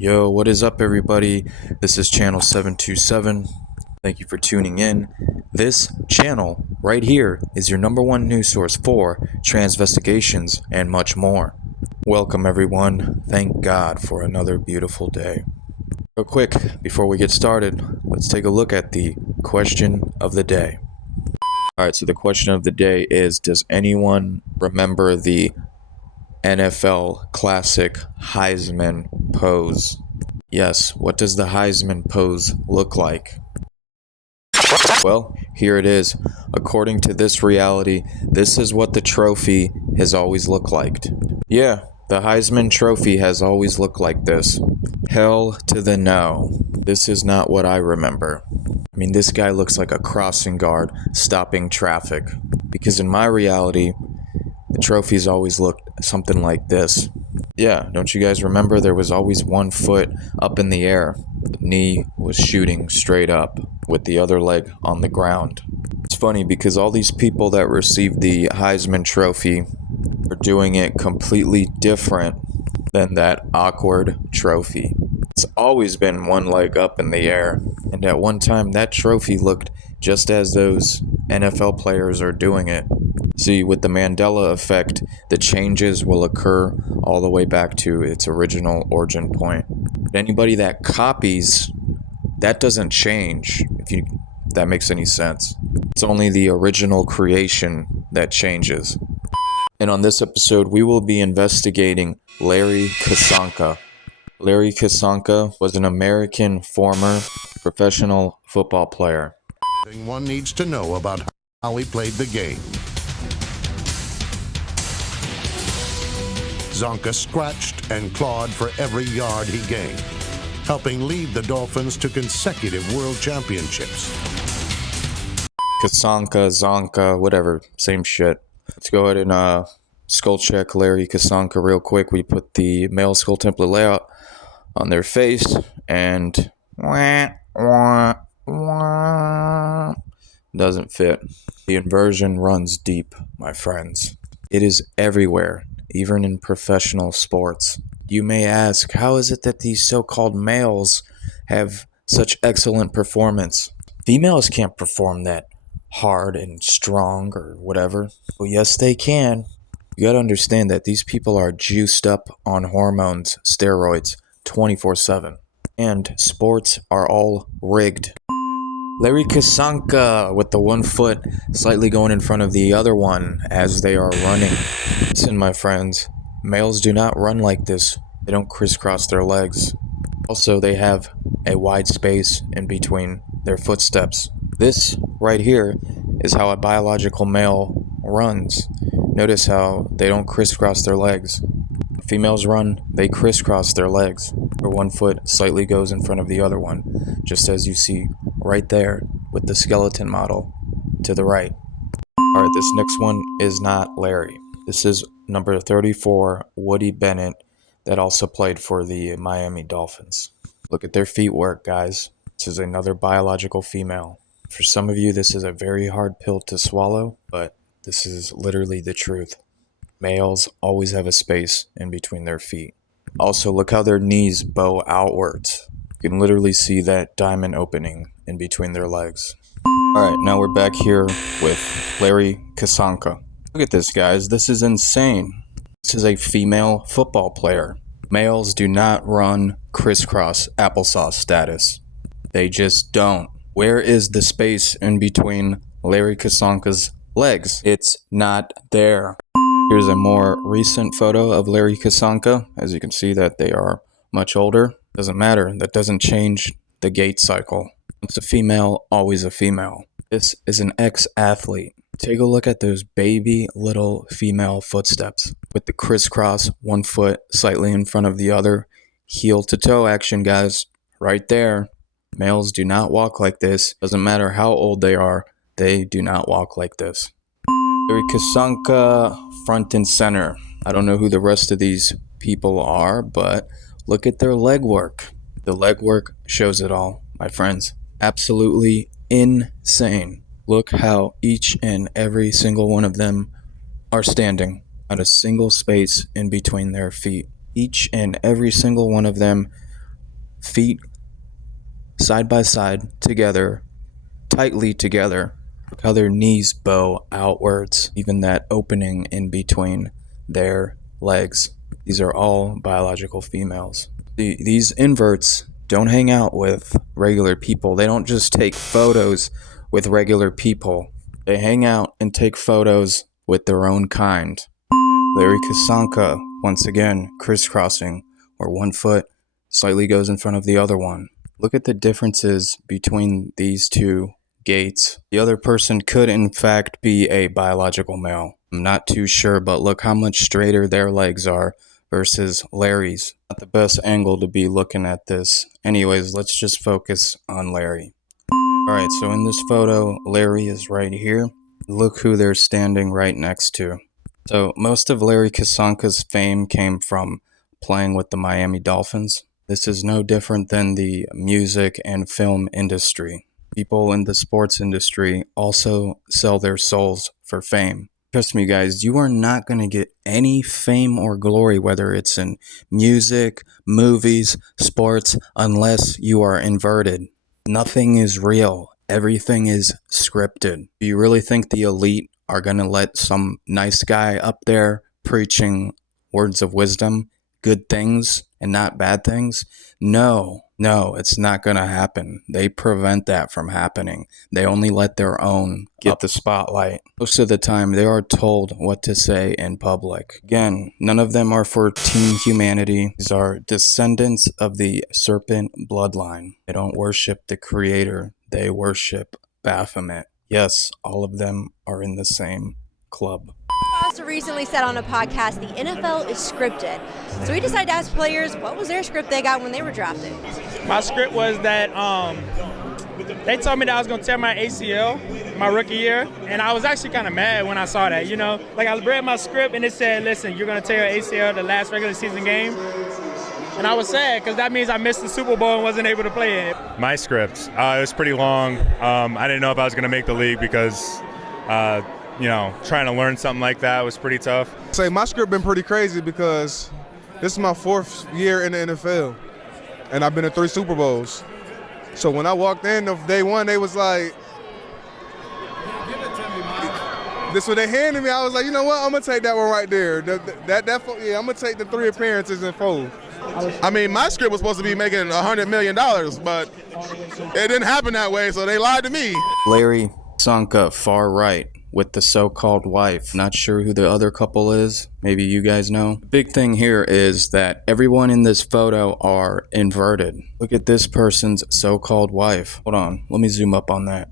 Yo, what is up, everybody? This is channel 727. Thank you for tuning in. This channel right here is your number one news source for transvestigations and much more. Welcome, everyone. Thank God for another beautiful day. Real quick, before we get started, let's take a look at the question of the day. Alright, so the question of the day is, does anyone remember the NFL Classic Heisman pose? Yes, what does the Heisman pose look like? Well, here it is. According to this reality, this is what the trophy has always looked like. Yeah, the Heisman Trophy has always looked like this. Hell to the no. This is not what I remember. I mean, this guy looks like a crossing guard stopping traffic. Because in my reality, the trophies always looked something like this. Yeah, don't you guys remember? There was always one foot up in the air. The knee was shooting straight up with the other leg on the ground. It's funny because all these people that received the Heisman Trophy are doing it completely different than that awkward trophy. It's always been one leg up in the air, and at one time that trophy looked just as those NFL players are doing it. See, with the Mandela effect, the changes will occur all the way back to its original origin point. Anybody that copies, that doesn't change, if that makes any sense. It's only the original creation that changes. And on this episode, we will be investigating Larry Csonka. Larry Csonka was an American former professional football player. One needs to know about how he played the game. Csonka scratched and clawed for every yard he gained, helping lead the Dolphins to consecutive world championships. Csonka, Zonka, whatever, same shit. Let's go ahead and skull check Larry Csonka real quick. We put the male skull template layout on their face and doesn't fit. The inversion runs deep, my friends. It is everywhere, even in professional sports. You may ask, how is it that these so-called males have such excellent performance? Females can't perform that hard and strong or whatever. Well, yes, they can. You gotta understand that these people are juiced up on hormones, steroids, 24/7. And sports are all rigged. Larry Csonka with the one foot slightly going in front of the other one as they are running. Listen, my friends, males do not run like this. They don't crisscross their legs. Also, they have a wide space in between their footsteps. This right here is how a biological male runs. Notice how they don't crisscross their legs. Females run, they crisscross their legs, where one foot slightly goes in front of the other one, just as you see right there with the skeleton model to the right. Alright, this next one is not Larry. This is number 34, Woody Bennett, that also played for the Miami Dolphins. Look at their feet work, guys. This is another biological female. For some of you, this is a very hard pill to swallow, but this is literally the truth. Males always have a space in between their feet. Also, look how their knees bow outwards. You can literally see that diamond opening in between their legs. Alright, now we're back here with Larry Csonka. Look at this, guys. This is insane. This is a female football player. Males do not run crisscross applesauce status. They just don't. Where is the space in between Larry Csonka's legs? It's not there. Here's a more recent photo of Larry Csonka. As you can see that they are much older. Doesn't matter. That doesn't change the gait cycle. Once a female, always a female. This is an ex-athlete. Take a look at those baby little female footsteps with the crisscross, one foot slightly in front of the other. Heel to toe action, guys. Right there. Males do not walk like this. Doesn't matter how old they are. They do not walk like this. Larry Csonka, front and center. I don't know who the rest of these people are, but look at their leg work. The leg work shows it all, my friends. Absolutely insane. Look how each and every single one of them are standing. Not a single space in between their feet. Each and every single one of them feet side by side together, tightly together. Look how their knees bow outwards, even that opening in between their legs. These are all biological females. These inverts don't hang out with regular people. They don't just take photos with regular people. They hang out and take photos with their own kind. Larry Csonka, once again, crisscrossing, where one foot slightly goes in front of the other one. Look at the differences between these two gaits. The other person could in fact be a biological male. I'm not too sure, but look how much straighter their legs are versus Larry's. Not the best angle to be looking at this. Anyways, let's just focus on Larry. Alright, so in this photo, Larry is right here. Look who they're standing right next to. So most of Larry Csonka's fame came from playing with the Miami Dolphins. This is no different than the music and film industry. People in the sports industry also sell their souls for fame. Trust me, guys, you are not going to get any fame or glory, whether it's in music, movies, sports, unless you are inverted. Nothing is real. Everything is scripted. Do you really think the elite are going to let some nice guy up there preaching words of wisdom, good things, and not bad things? No, it's not going to happen. They prevent that from happening. They only let their own get the spotlight. Most of the time, they are told what to say in public. Again, none of them are for Team Humanity. These are descendants of the serpent bloodline. They don't worship the creator. They worship Baphomet. Yes, all of them are in the same club. Foster recently said on a podcast the NFL is scripted. So we decided to ask players what was their script they got when they were drafted. My script was that they told me that I was going to tear my ACL my rookie year, and I was actually kind of mad when I saw that, you know. Like, I read my script and it said, listen, you're going to tear your ACL the last regular season game. And I was sad because that means I missed the Super Bowl and wasn't able to play it. My script, it was pretty long. I didn't know if I was going to make the league because, trying to learn something like that was pretty tough. Say my script been pretty crazy because this is my 4th year in the NFL, and I've been to 3 Super Bowls. So when I walked in of day one, they was like, this what they handed me. I was like, you know what? I'm gonna take that one right there. I'm gonna take the 3 appearances in 4. I mean, my script was supposed to be making $100 million, but it didn't happen that way, so they lied to me. Larry Csonka, far right, with the so-called wife. Not sure who the other couple is. Maybe you guys know. The big thing here is that everyone in this photo are inverted. Look at this person's so-called wife. Hold on, let me zoom up on that.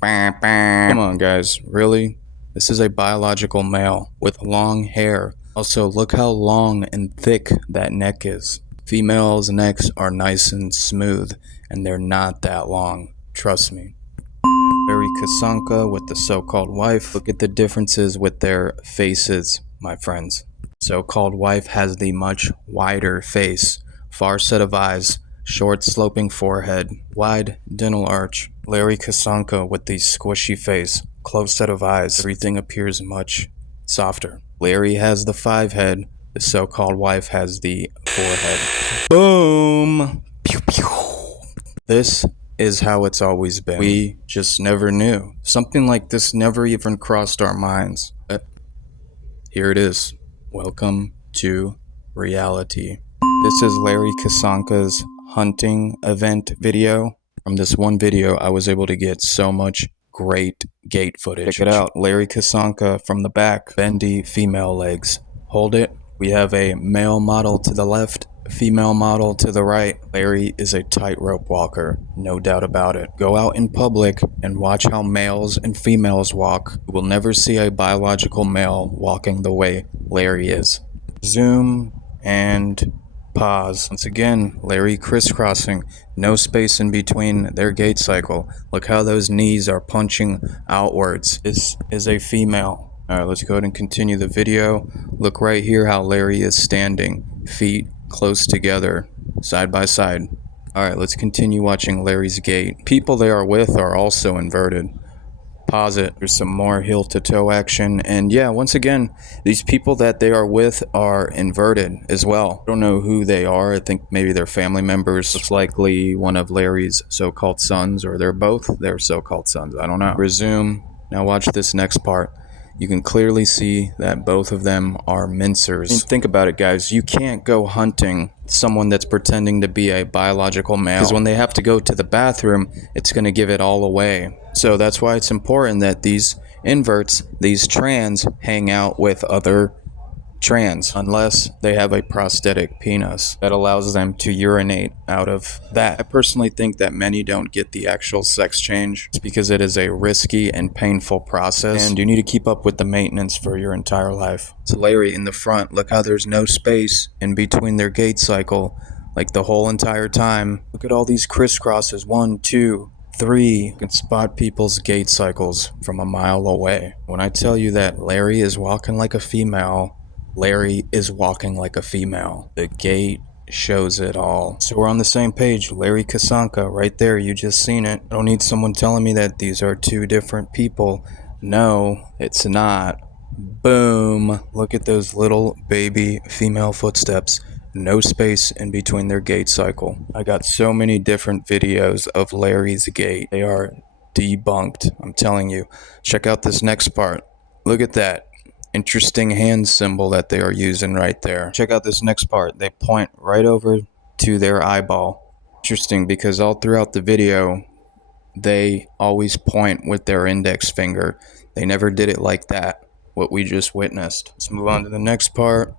Come on, guys, really? This is a biological male with long hair. Also, look how long and thick that neck is. Females' necks are nice and smooth, and they're not that long. Trust me. Larry Csonka with the so-called wife. Look at the differences with their faces, my friends. So-called wife has the much wider face, far set of eyes, short sloping forehead, wide dental arch. Larry Csonka with the squishy face, close set of eyes. Everything appears much softer. Larry has the 5 head. The so-called wife has the 4 head. Boom! Pew pew. This is how it's always been. We just never knew. Something like this never even crossed our minds. But here it is. Welcome to reality. This is Larry Csonka's hunting event video. From this one video, I was able to get so much great gait footage. Check it out. Larry Csonka from the back. Bendy female legs. Hold it. We have a male model to the left, female model to the right. Larry is a tightrope walker, no doubt about it. Go out in public and watch how males and females walk. You will never see a biological male walking the way Larry is. Zoom and pause. Once again, Larry crisscrossing, no space in between their gait cycle. Look how those knees are punching outwards. This is a female. Alright, let's go ahead and continue the video. Look right here how Larry is standing. Feet close together, side by side. Alright, let's continue watching Larry's gait. People they are with are also inverted. Pause it. There's some more heel to toe action. And yeah, once again, these people that they are with are inverted as well. I don't know who they are. I think maybe they're family members. It's likely one of Larry's so-called sons, or they're both their so-called sons. I don't know. Resume. Now watch this next part. You can clearly see that both of them are mincers. I mean, think about it, guys. You can't go hunting someone that's pretending to be a biological male, because when they have to go to the bathroom, it's going to give it all away. So that's why it's important that these inverts, these trans, hang out with other trans, unless they have a prosthetic penis that allows them to urinate out of that. I personally think that many don't get the actual sex change. It's because it is a risky and painful process, and you need to keep up with the maintenance for your entire life. So Larry in the front, look how there's no space in between their gait cycle, like the whole entire time. Look at all these crisscrosses, 1, 2, 3. You can spot people's gait cycles from a mile away. When I tell you that Larry is walking like a female, Larry is walking like a female. The gait shows it all. So we're on the same page. Larry Csonka, right there. You just seen it. I don't need someone telling me that these are two different people. No, it's not. Boom. Look at those little baby female footsteps. No space in between their gait cycle. I got so many different videos of Larry's gait. They are debunked. I'm telling you. Check out this next part. Look at that. Interesting hand symbol that they are using right there. Check out this next part. They point right over to their eyeball. Interesting, because all throughout the video, they always point with their index finger. They never did it like that, what we just witnessed. Let's move on to the next part.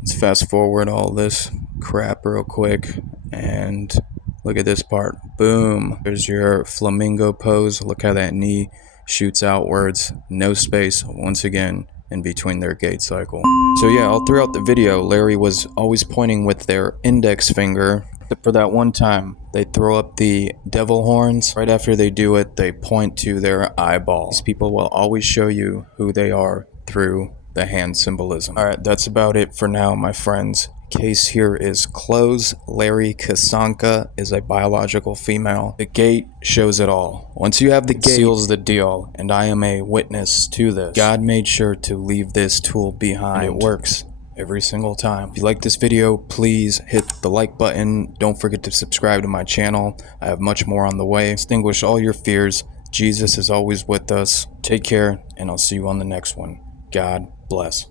Let's fast forward all this crap real quick, and look at this part. Boom. There's your flamingo pose. Look how that knee shoots outwards. No space, once again, in between their gait cycle. So yeah, all throughout the video, Larry was always pointing with their index finger. Except for that one time, they throw up the devil horns. Right after they do it, they point to their eyeball. These people will always show you who they are through the hand symbolism. Alright, that's about it for now, my friends. Case here is closed. Larry Csonka is a biological female. The gate shows it all. Once you have the gate, it seals the deal, and I am a witness to this. God made sure to leave this tool behind. And it works every single time. If you like this video, please hit the like button. Don't forget to subscribe to my channel. I have much more on the way. Extinguish all your fears. Jesus is always with us. Take care, and I'll see you on the next one. God bless.